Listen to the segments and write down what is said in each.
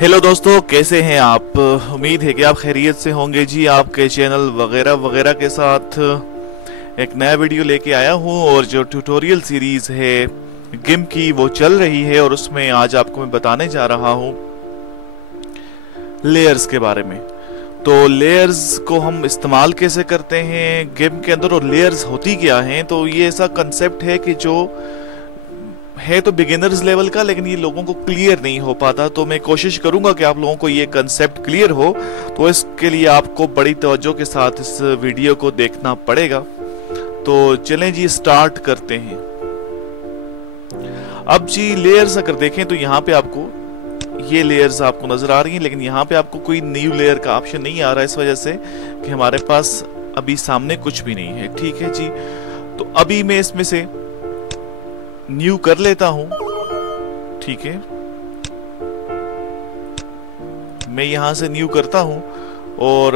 Hello दोस्तों, कैसे हैं आप। उम्मीद है कि आप खैरियत से होंगे जी। आपके चैनल वगैरह वगैरह के साथ एक नया वीडियो लेके आया हूं और जो ट्यूटोरियल सीरीज है गिम्प की वो चल रही है और उसमें आज आपको मैं बताने जा रहा हूं लेयर्स के बारे में। तो लेयर्स को हम इस्तेमाल कैसे करते हैं गिम्प के अंदर और लेयर्स होती क्या हैं। तो ये ऐसा कंसेप्ट है कि जो है तो बिगिनर्स लेवल का, लेकिन ये लोगों को क्लियर नहीं हो पाता। तो मैं कोशिश करूंगा कि आप लोगों को ये कंसेप्ट क्लियर हो। तो इसके लिए आपको बड़ी तवज्जो के साथ इस वीडियो को देखना पड़ेगा। तो चलें जी, स्टार्ट करते हैं। अब जी लेयर्स अगर देखें तो यहाँ पे आपको ये लेयर्स आपको नजर आ रही हैं, लेकिन यहाँ पे आपको कोई न्यू लेयर का ऑप्शन नहीं आ रहा है, इस वजह से कि हमारे पास अभी सामने कुछ भी नहीं है। ठीक है जी, तो अभी मैं इसमें से न्यू कर लेता हूं। ठीक है, मैं यहां से न्यू करता हूं और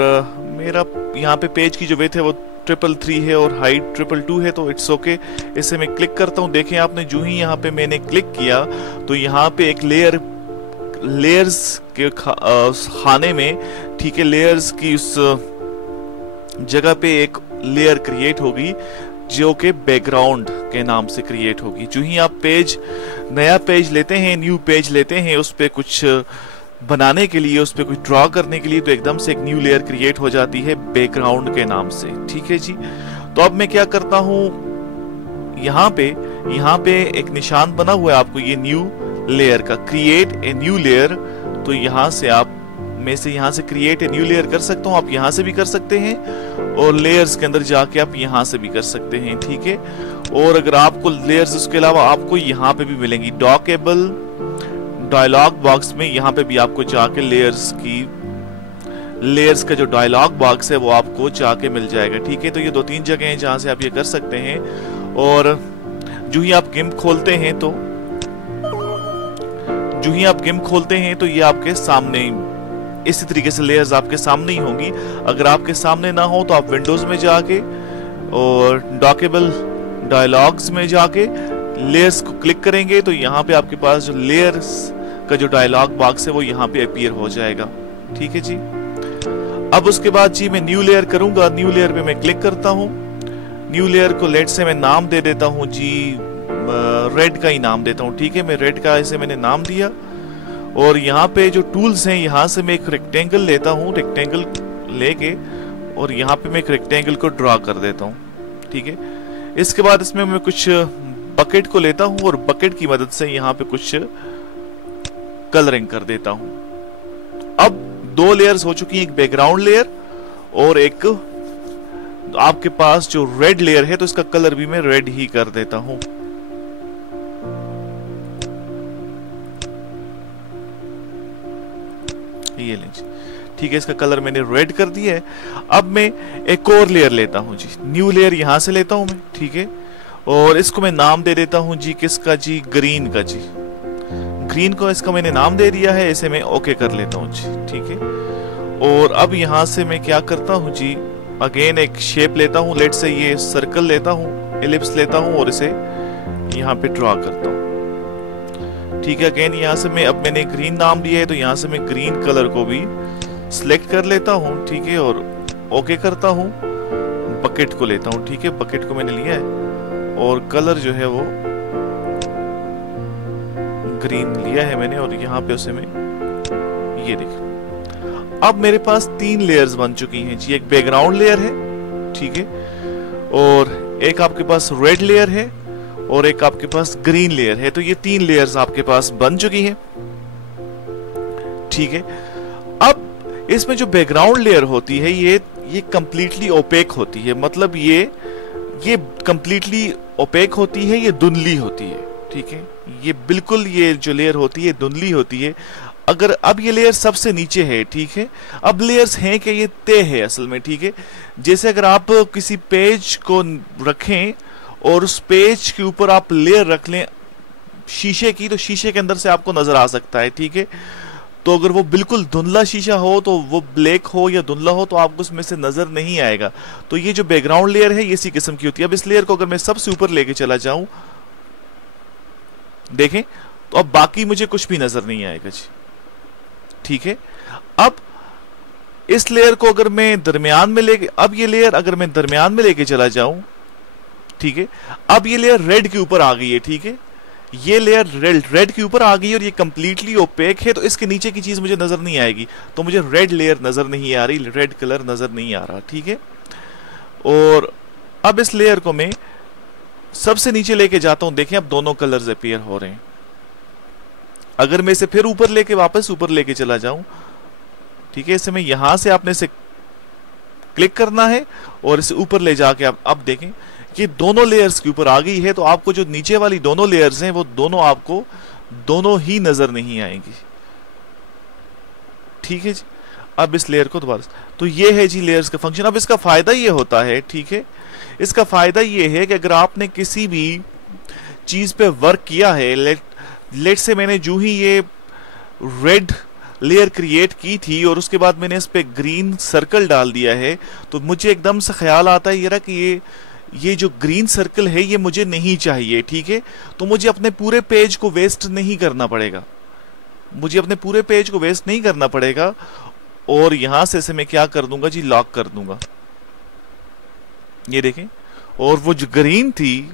मेरा यहाँ पे पेज की जो विड्थ है वो 333 है और हाइट 222 है, तो इट्स ओके। इसे मैं क्लिक करता हूं। देखें आपने जो ही यहाँ पे मैंने क्लिक किया तो यहाँ पे एक लेयर्स के खाने में, ठीक है, लेयर्स की उस जगह पे एक लेयर क्रिएट होगी जो कि बैकग्राउंड के नाम से क्रिएट होगी। जो ही आप नया पेज लेते हैं, न्यू पेज लेते हैं, उस पर कुछ बनाने के लिए, उस पर कुछ ड्रॉ करने के लिए, तो एकदम से एक न्यू लेयर क्रिएट हो जाती है बैकग्राउंड के नाम से। ठीक है जी, तो अब मैं क्या करता हूं, यहाँ पे एक निशान बना हुआ है आपको ये न्यू लेयर का, क्रिएट ए न्यू लेयर। तो यहाँ से क्रिएट ए न्यू लेयर कर सकता हूँ। आप यहाँ से भी कर सकते हैं और लेयर्स के अंदर जाके आप यहाँ से भी कर सकते हैं। ठीक है, और अगर आपको लेयर्स उसके अलावा आपको यहाँ पे भी मिलेंगी डॉकेबल डायलॉग बॉक्स में, यहाँ पे भी आपको जाके लेयर्स का जो डायलॉग बॉक्स है वो आपको जाके मिल जाएगा। ठीक है, तो ये 2-3 जगह हैं जहां से आप ये कर सकते हैं। और जो ही आप गिम्प खोलते हैं तो ये आपके सामने इसी तरीके से लेयर्स आपके सामने ही होंगी। अगर आपके सामने ना हो तो आप विंडोज में जाके और डॉकेबल डायलॉग्स में जाके लेयर्स को क्लिक करेंगे तो यहाँ पे आपके पास जो लेयर्स का जो डायलॉग बॉक्स है वो यहाँ पे अपीयर हो जाएगा। ठीक है जी, अब उसके बाद जी मैं न्यू लेयर करूंगा। न्यू लेयर पे मैं क्लिक करता हूँ। न्यू लेयर को लेट से मैं नाम दे देता हूँ जी, रेड का ही नाम देता हूँ। ठीक है, मैं रेड का इसे मैंने नाम दिया और यहाँ पे जो टूल्स हैं, यहाँ से मैं एक रेक्टेंगल लेता हूँ। रेक्टेंगल लेके और यहाँ पे मैं एक रेक्टेंगल को ड्रॉ कर देता हूँ। ठीक है, इसके बाद इसमें मैं कुछ बकेट को लेता हूँ और बकेट की मदद से यहाँ पे कुछ कलरिंग कर देता हूँ। अब 2 लेयर्स हो चुकी हैं, एक बैकग्राउंड लेयर और एक आपके पास जो रेड लेयर है, तो इसका कलर भी मैं रेड ही कर देता हूँ। ये लीजिए, ठीक है, इसका कलर मैंने रेड कर दिया है। अब मैं एक और लेयर लेता हूं जी, न्यू लेयर यहां से लेता हूं मैं। ठीक है, और इसको मैं नाम दे देता हूं जी, किसका जी, ग्रीन का जी। ग्रीन को इसका मैंने नाम दे दिया है, इसे मैं ओके कर लेता हूं जी। ठीक है, और अब यहां से मैं क्या करता हूं जी, अगेन एक शेप लेता हूं। लेट से ये सर्कल लेता हूं, एलिप्स लेता हूं और इसे यहां पे ड्रॉ करता हूं। ठीक है, अगेन यहाँ से मैंने ग्रीन नाम दिया है तो यहाँ से मैं ग्रीन कलर को भी सिलेक्ट कर लेता हूँ। ठीक है, और ओके करता हूँ। बकेट को लेता हूँ। ठीक है, बकेट को मैंने लिया है और कलर जो है वो ग्रीन लिया है मैंने और यहाँ पे उसे मैं, ये देखिए, अब मेरे पास 3 लेयर्स बन चुकी हैं जी। एक बैकग्राउंड लेयर है, ठीक है, और एक आपके पास रेड लेयर है और एक आपके पास ग्रीन लेयर है। तो ये 3 लेयर्स आपके पास बन चुकी हैं। ठीक है, अब इसमें जो बैकग्राउंड लेयर होती है ये कंप्लीटली ओपेक होती है। मतलब ये कंप्लीटली ओपेक होती है, ये धुंधली होती है। ठीक है, ये बिल्कुल, ये जो लेयर होती है धुंधली होती है। अगर अब ये लेयर सबसे नीचे है, ठीक है, अब लेयर्स हैं कि ये तय है असल में। ठीक है, जैसे अगर आप किसी पेज को रखें और उस पेज के ऊपर आप लेयर रख लें शीशे की, तो शीशे के अंदर से आपको नजर आ सकता है। ठीक है, तो अगर वो बिल्कुल धुंधला शीशा हो, तो वो ब्लैक हो या धुंधला हो, तो आपको उसमें से नजर नहीं आएगा। तो ये जो बैकग्राउंड लेयर है ये इसी किस्म की होती है। अब इस लेयर को अगर मैं सबसे ऊपर लेके चला जाऊं, देखें तो अब बाकी मुझे कुछ भी नजर नहीं आएगा जी। ठीक है, अब इस लेयर को अगर मैं दरमियान में लेके, अब ये लेयर अगर मैं दरमियान में लेके चला जाऊं, ठीक है, अब ये लेयर रेड के ऊपर आ गई है। ठीक है, ये लेयर रेड के ऊपर आ गई और ये कंप्लीटली ओपेक है, तो इसके नीचे की चीज मुझे नजर नहीं आएगी, तो मुझे रेड लेयर नजर नहीं आ रही, रेड कलर नजर नहीं आ रहा। ठीक है, और अब इस लेयर को मैं सबसे नीचे लेके जाता हूं, देखें अब दोनों कलर्स अपीयर हो रहे हैं। अगर मैं इसे फिर ऊपर लेके वापस ऊपर लेके चला जाऊं, ठीक है, इसे मैं यहां से आपने इसे क्लिक करना है और इसे ऊपर ले जाके आप अब देखें कि दोनों लेयर्स के ऊपर आ गई है, तो आपको जो नीचे वाली दोनों लेयर्स हैं वो दोनों आपको दोनों ही नजर नहीं आएंगी। ठीक है जी, अब इस लेयर को दोबारा, तो ये है जी लेयर्स का फंक्शन। अब इसका फायदा ये होता है, ठीक है, इसका फायदा ये है कि अगर आपने किसी भी चीज पे वर्क किया है, लेट से मैंने जो ही ये रेड लेयर क्रिएट की थी और उसके बाद मैंने इस पे ग्रीन सर्कल डाल दिया है, तो मुझे एकदम से ख्याल आता है ये रहा कि ये जो ग्रीन सर्कल है ये मुझे नहीं चाहिए। ठीक है, तो मुझे अपने पूरे पेज को वेस्ट नहीं करना पड़ेगा, मुझे अपने पूरे पेज को वेस्ट नहीं करना पड़ेगा, और यहां से इसे मैं क्या कर दूंगा जी, लॉक कर दूंगा। ये देखें, और वो जो ग्रीन थी,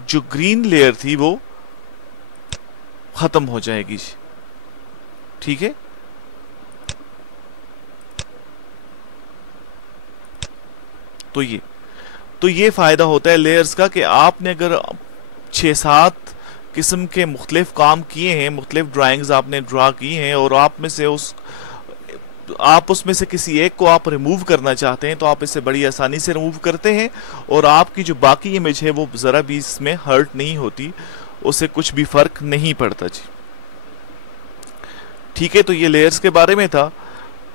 जो ग्रीन लेयर थी वो खत्म हो जाएगी जी। ठीक है, तो ये फायदा होता है लेयर्स का कि आपने अगर 6-7 किस्म के मुख्तलिफ काम किए हैं, मुख्तलिफ ड्राइंग्स आपने ड्रा की हैं, और आप उसमें से किसी एक को आप रिमूव करना चाहते हैं, तो आप इसे बड़ी आसानी से रिमूव करते हैं और आपकी जो बाकी इमेज है वो ज़रा भी इसमें हर्ट नहीं होती, उससे कुछ भी फर्क नहीं पड़ता जी। ठीक है, तो ये लेयर्स के बारे में था।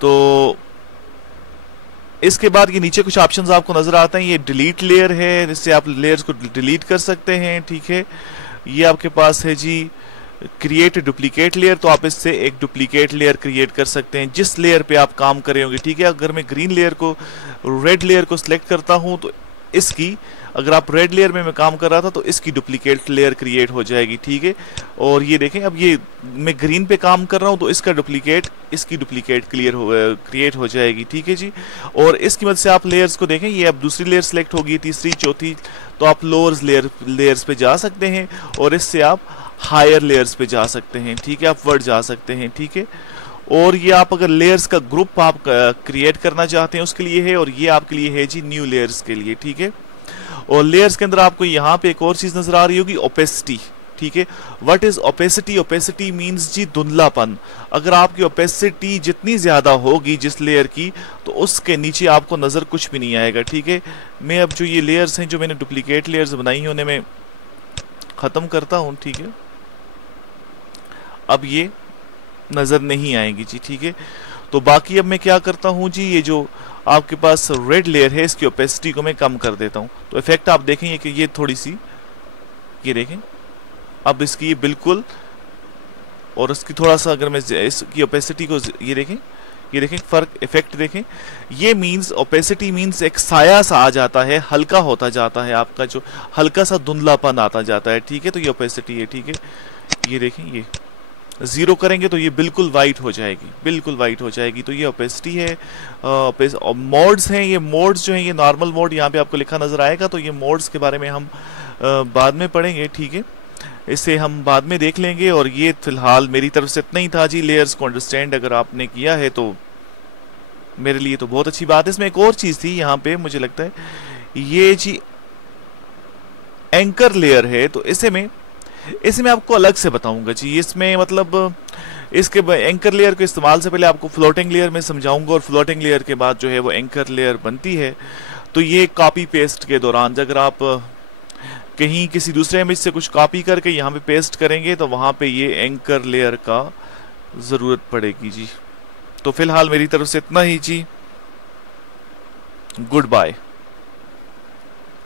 तो इसके बाद ये नीचे कुछ ऑप्शंस आपको नजर आते हैं, ये डिलीट लेयर है, जिससे आप लेयर्स को डिलीट कर सकते हैं। ठीक है, ये आपके पास है जी क्रिएट डुप्लीकेट लेयर, तो आप इससे एक डुप्लीकेट लेयर क्रिएट कर सकते हैं जिस लेयर पे आप काम कर रहे होंगे। ठीक है, अगर मैं ग्रीन लेयर को, रेड लेयर को सिलेक्ट करता हूं, तो इसकी, अगर आप रेड लेयर में मैं काम कर रहा था तो इसकी डुप्लीकेट लेयर क्रिएट हो जाएगी। ठीक है, और ये देखें, अब ये मैं ग्रीन पे काम कर रहा हूं तो इसका डुप्लीकेट, इसकी डुप्लीकेट क्रिएट हो जाएगी। ठीक है जी, और इसकी मदद से आप लेयर्स को देखें, ये अब दूसरी लेयर सेलेक्ट होगी, तीसरी, चौथी, तो आप लोअर्स लेयर्स पे जा सकते हैं और इससे आप हायर लेयर्स पे जा सकते हैं। ठीक है, आप वर्ड जा सकते हैं। ठीक है, और ये आप अगर लेयर्स का ग्रुप आप क्रिएट करना चाहते हैं उसके लिए है, और ये आपके लिए है जी न्यू लेयर्स के लिए। ठीक है, और लेयर्स के अंदर आपको यहाँ पे एक और चीज नजर आ रही होगी, ओपेसिटी। ठीक है, what is opacity? Opacity means जी धुंधलापन। अगर आपकी ओपेसिटी जितनी ज्यादा होगी जिस लेयर की, तो उसके नीचे आपको नजर कुछ भी नहीं आएगा। ठीक है, मैं अब जो ये लेयर्स हैं जो मैंने डुप्लीकेट लेयर्स बनाई हैं उन्हें मैं खत्म करता हूँ। ठीक है, अब ये नजर नहीं आएंगी जी। ठीक है, तो बाकी अब मैं क्या करता हूं जी, ये जो आपके पास रेड लेयर है इसकी ओपेसिटी को मैं कम कर देता हूं, तो इफेक्ट आप देखेंगे कि ये थोड़ी सी, ये देखें अब इसकी ये बिल्कुल, और इसकी थोड़ा सा अगर मैं इसकी ओपेसिटी को, ये देखें फर्क, इफेक्ट देखें। ये मींस ओपेसिटी मींस एक साया सा आ जाता है, हल्का होता जाता है, आपका जो हल्का सा धुंधलापन आता जाता है। ठीक है, तो ये ओपेसिटी है। ठीक है, ये देखें, ये 0 करेंगे तो ये बिल्कुल वाइट हो जाएगी, बिल्कुल वाइट हो जाएगी। तो ये ओपेसिटी है। मोड्स हैं, ये मोड्स जो हैं, ये नॉर्मल मोड यहाँ पे आपको लिखा नजर आएगा, तो ये मोड्स के बारे में हम बाद में पढ़ेंगे। ठीक है, इसे हम बाद में देख लेंगे, और ये फिलहाल मेरी तरफ से इतना ही था जी। लेयर्स को अंडरस्टैंड अगर आपने किया है तो मेरे लिए तो बहुत अच्छी बात है। इसमें एक और चीज थी यहाँ पे, मुझे लगता है ये जी एंकर लेयर है, तो इसे मैं आपको अलग से बताऊंगा जी। इसमें मतलब इसके एंकर लेयर के इस्तेमाल से पहले आपको फ्लोटिंग लेयर में समझाऊंगा, और फ्लोटिंग लेयर के बाद जो है वो एंकर लेयर बनती है। तो ये कॉपी पेस्ट के दौरान अगर आप कहीं किसी दूसरे इमेज से कुछ कॉपी करके यहाँ पे पेस्ट करेंगे तो वहां पे ये एंकर लेयर का जरूरत पड़ेगी जी। तो फिलहाल मेरी तरफ से इतना ही जी, गुड बाय।